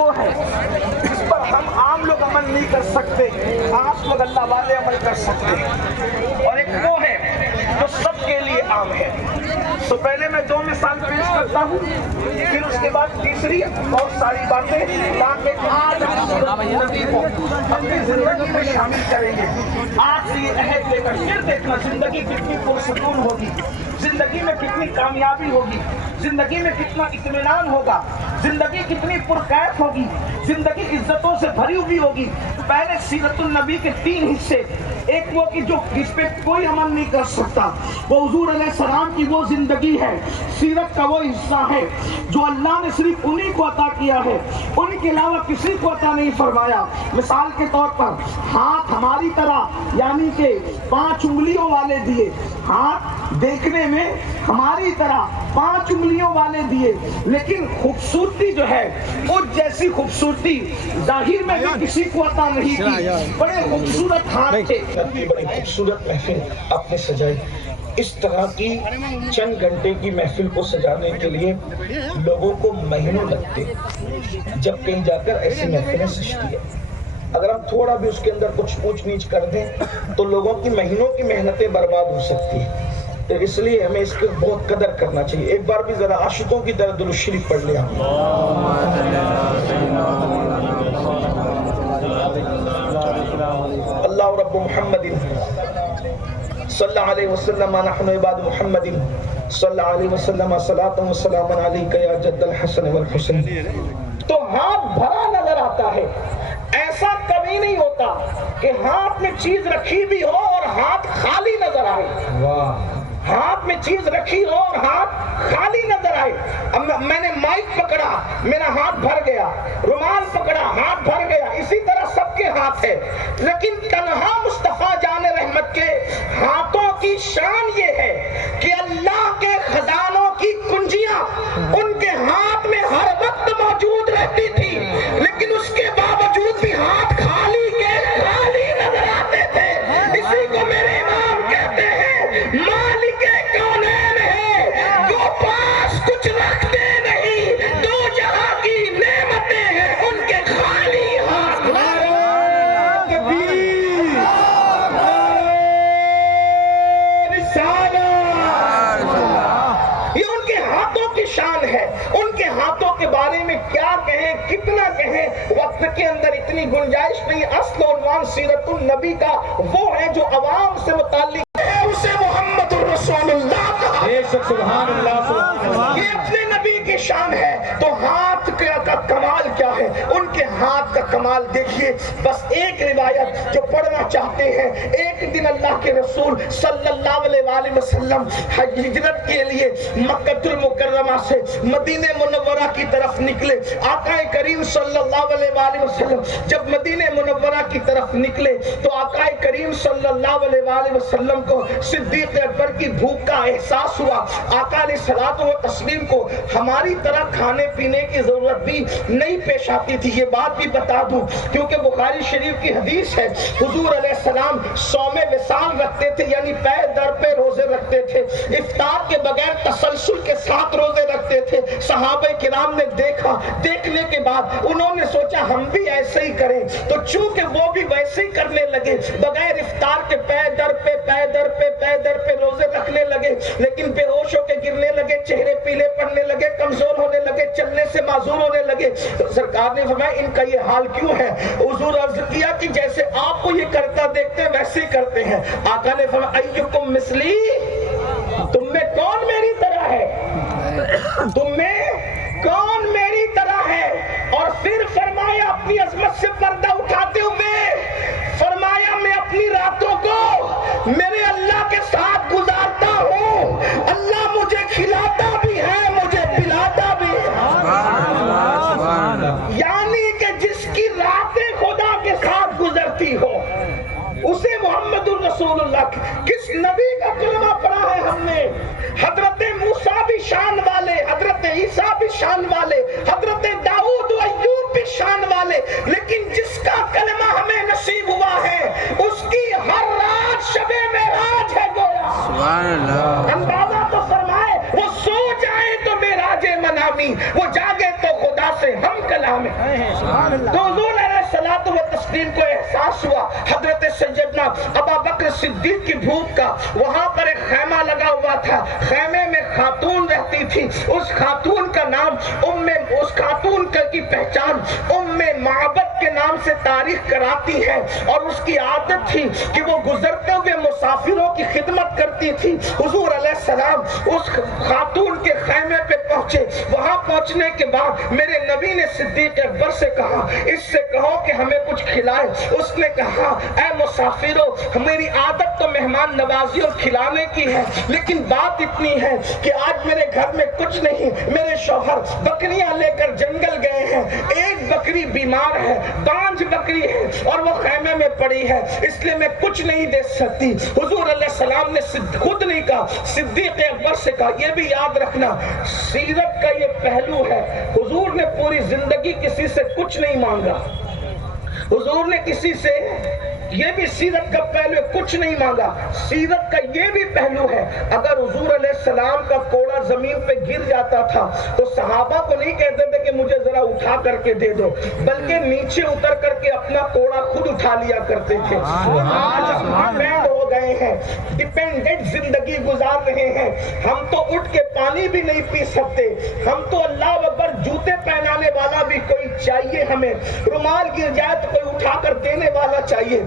وہ ہے جس پر ہم عام لوگ عمل نہیں کر سکتے، خاص لوگ اللہ والے عمل کر سکتے ہیں، اور ایک وہ ہے جو سب کے لیے عام ہے۔ تو پہلے میں 2 مثال پیش کرتا ہوں، پھر اس کے بعد تیسری بہت ساری باتیں، تاکہ آج ہم سیرت النبی کو اپنی زندگی میں شامل کریں گے۔ آج سے یہ عہد لے کر پھر دیکھنا زندگی کتنی پرسکون ہوگی، زندگی میں کتنی کامیابی ہوگی، زندگی میں کتنا اطمینان ہوگا، زندگی کتنی پرکیف ہوگی، زندگی عزتوں سے بھری ہوئی ہوگی۔ پہلے سیرت النبی کے 3 حصے، ایک وہ کہ جو جس پہ کوئی عمل نہیں کر سکتا، وہ حضور علیہ السلام کی وہ زندگی ہے، سیرت کا وہ حصہ ہے جو اللہ نے صرف انہی کو عطا کیا ہے، ان کے علاوہ کسی کو عطا نہیں فرمایا۔ مثال کے طور پر ہاتھ ہماری طرح یعنی کہ 5 انگلیوں والے دیے، ہاتھ دیکھنے میں ہماری طرح 5 انگلیوں والے دیے، لیکن خوبصورتی جو ہے اس جیسی خوبصورتی ظاہر میں بھی کسی کو عطا نہیں کی۔ بڑے خوبصورت ہاتھ تھے، بڑے خوبصورت محفل آپ نے سجائی۔ اس طرح کی چند گھنٹے کی محفل کو سجانے کے لیے لوگوں کو مہینوں لگتے، جب کہیں جا کر ایسی محفلیں سجتی ہیں۔ اگر ہم تھوڑا بھی اس کے اندر کچھ اونچ نیچ کر دیں تو لوگوں کی مہینوں کی محنتیں برباد ہو سکتی ہیں۔ تو اس لیے ہمیں اس کی بہت قدر کرنا چاہیے۔ ایک بار بھی ذرا عاشقوں کی طرح درود شریف پڑھ لیا۔ اللہ رب محمد صلی اللہ علیہ وسلم نحن عباد محمد صلی اللہ علیہ وسلم صلاۃ و سلام علیک یا جد الحسن والحسن۔ تو ہاتھ بھرا نظر آتا ہے، ایسا کبھی نہیں ہوتا کہ ہاتھ میں چیز رکھی بھی ہو اور ہاتھ خالی نظر آئے۔ ہاتھ میں چیز رکھی ہو اور ہاتھ خالی نظر آئے۔ اب میں نے مائک پکڑا، میرا ہاتھ بھر گیا، رومال پکڑا، ہاتھ بھر گیا، اسی طرح سب کے ہاتھ ہے، لیکن تنہا مصطفیٰ جان رحمت کے ہاتھوں کی شان یہ ہے کہ اللہ کے خزانوں کی کنجیاں ان کے ہاتھ میں ہر وقت موجود رہتی تھی، لیکن اس کے باوجود بھی ہاتھ خالی کے خالی نظر آتے تھے۔ اسی کو میرے امام کہتے ہیں مالک کونین ہے جو پاس کچھ رکھتے نہیں، دو جہاں کی نعمتیں ہیں ان کے خالی ہاتھ۔ یہ ان کے ہاتھوں کی شان ہے، ان کے ہاتھوں کے بارے میں کیا کہیں، کتنا کہیں، وقت کے اندر اتنی گنجائش نہیں۔ اصل عنوان سیرت النبی کا وہ ہے جو عوام سے متعلق ہے، اسے محمد الرسول اللہ کہا۔ سبحان اللہ، یہ اپنے نبی کی شان ہے۔ تو ہاتھ کا کمال کیا ہے؟ ان کے ہاتھ کا کمال دیکھیے۔ بس ایک روایت جو پڑھنا چاہتے ہیں، ایک دن اللہ کے رسول صلی اللہ علیہ وآلہ وسلم ہجرت کے لیے مکہ المکرمہ سے مدینہ منورہ کی طرف نکلے۔ آقا کریم صلی اللہ علیہ وآلہ وسلم جب مدینہ منورہ کی طرف نکلے تو آقا کریم صلی اللہ علیہ وآلہ وسلم کو صدیق اکبر کی بھوک کا احساس ہوا۔ آقا علیہ الصلوۃ والتسلیم کو ہماری طرح کھانے پینے کی ضرورت بھی نہیں پیش آتی تھی۔ یہ بات بھی بتا دوں کیونکہ بخاری شریف کی حدیث ہے، حضور علیہ السلام صوم وصال رکھتے تھے، یعنی پے در پہ روزے رکھتے تھے، افطار کے بغیر تسلسل کے ساتھ روزے رکھتے تھے۔ صحابہ کرام نے دیکھا، دیکھنے کے بعد انہوں نے سوچا ہم بھی ایسے ہی کریں، تو چونکہ وہ بھی ویسے ہی کرنے لگے، بغیر افطار کے پے در پہ پے در پہ پے در پہ روزے رکھنے لگے، لیکن بے ہوش ہو کے گرنے لگے، چہرے پیلے پڑنے لگے، کمزور ہونے لگے، چلنے سے معذور ہونے لگے۔ تو سرکار نے فرمایا ان کا یہ حال کیوں ہے؟ حضور عرض کیا کہ جیسے آپ کو یہ کرتا دیکھتے ہیں ویسے ہی کرتے ہیں۔ آقا نے فرمایا ایکم مثلی، تم میں کون میری طرح ہے؟ تم میں کون میری طرح ہے؟ اور پھر فرمایا اپنی عظمت سے پردہ اٹھاتے ہوئے فرمایا میں اپنی راتوں کو میرے اللہ کے ساتھ گزارتا ہوں، اللہ مجھے کھلاتا بھی ہے، مجھے پلاتا بھی ہے۔ یعنی کہ جس کی راتیں خدا کے ساتھ گزرتی ہو اسے محمد الرسول اللہ کس نبی کا کلمہ پڑھا ہے ہم نے؟ حضرت موسیٰ بھی شان والے، حضرت عیسیٰ بھی شان والے، حضرت داؤد و ایوب بھی شان والے، لیکن جس کا کلمہ ہمیں نصیب ہوا ہے اس کی ہر رات شب معراج ہے گویا۔ سبحان اللہ۔ اندازہ تو فرمائے وہ سو جائے تو معراج منامی، وہ جاگے تو خدا احساس ہم کلام ہے۔ تو حضور علیہ الصلوۃ والتسلیم کو احساس ہوا حضرت سیدنا ابو بکر صدیق کی بھوک کا۔ وہاں پر ایک خیمہ لگا ہوا تھا، خیمے میں خاتون رہتی تھی، اس خاتون کا نام اس خاتون کی پہچان معبد کے نام سے تاریخ کراتی ہے، اور اس کی عادت تھی کہ وہ گزرتے ہوئے مسافروں کی خدمت کرتی تھی۔ حضور علیہ السلام اس خاتون کے خیمے پہ پہنچے، وہاں پہنچنے کے بعد میرے نبی نے صدیق اکبر سے کہا اس سے کہو کہ ہمیں کچھ کھلائے۔ اس نے کہا اے مسافروں، میری عادت تو مہمان نوازی اور کھلانے کی ہے، لیکن بات اتنی ہے کہ آج میرے گھر میں کچھ نہیں، میرے شوہر بکریاں لے کر جنگل گئے ہیں، ایک بکری بیمار ہے، 5 بکری ہے اور وہ خیمے میں پڑی ہے، اس لیے میں کچھ نہیں دے سکتی۔ حضور علیہ السلام نے خود نہیں کہا، صدیق اکبر سے کہا۔ یہ بھی یاد رکھنا سیرت کا یہ پہلو ہے، حضور نے پوری زندگی کسی سے کچھ نہیں مانگا، حضور نے کسی سے یہ بھی سیرت کا پہلو کچھ نہیں مانگا۔ سیرت کا یہ بھی پہلو ہے، اگر حضور علیہ السلام کا کوڑا زمین پہ گر جاتا تھا تو صحابہ کو نہیں کہتے تھے کہ مجھے ذرا اٹھا کر کے دے دو، بلکہ نیچے اتر کر کے اپنا کوڑا خود اٹھا لیا کرتے تھے۔ آج ہم ڈیپینڈ ہو گئے ہیں، ڈیپینڈنٹ زندگی گزار رہے ہیں، ہم تو اٹھ کے پانی بھی نہیں پی سکتے، ہم تو اللہ اکبر جوتے پہنانے والا بھی کوئی چاہیے، ہمیں رومال گر جائے تو کوئی اٹھا کر دینے والا چاہیے۔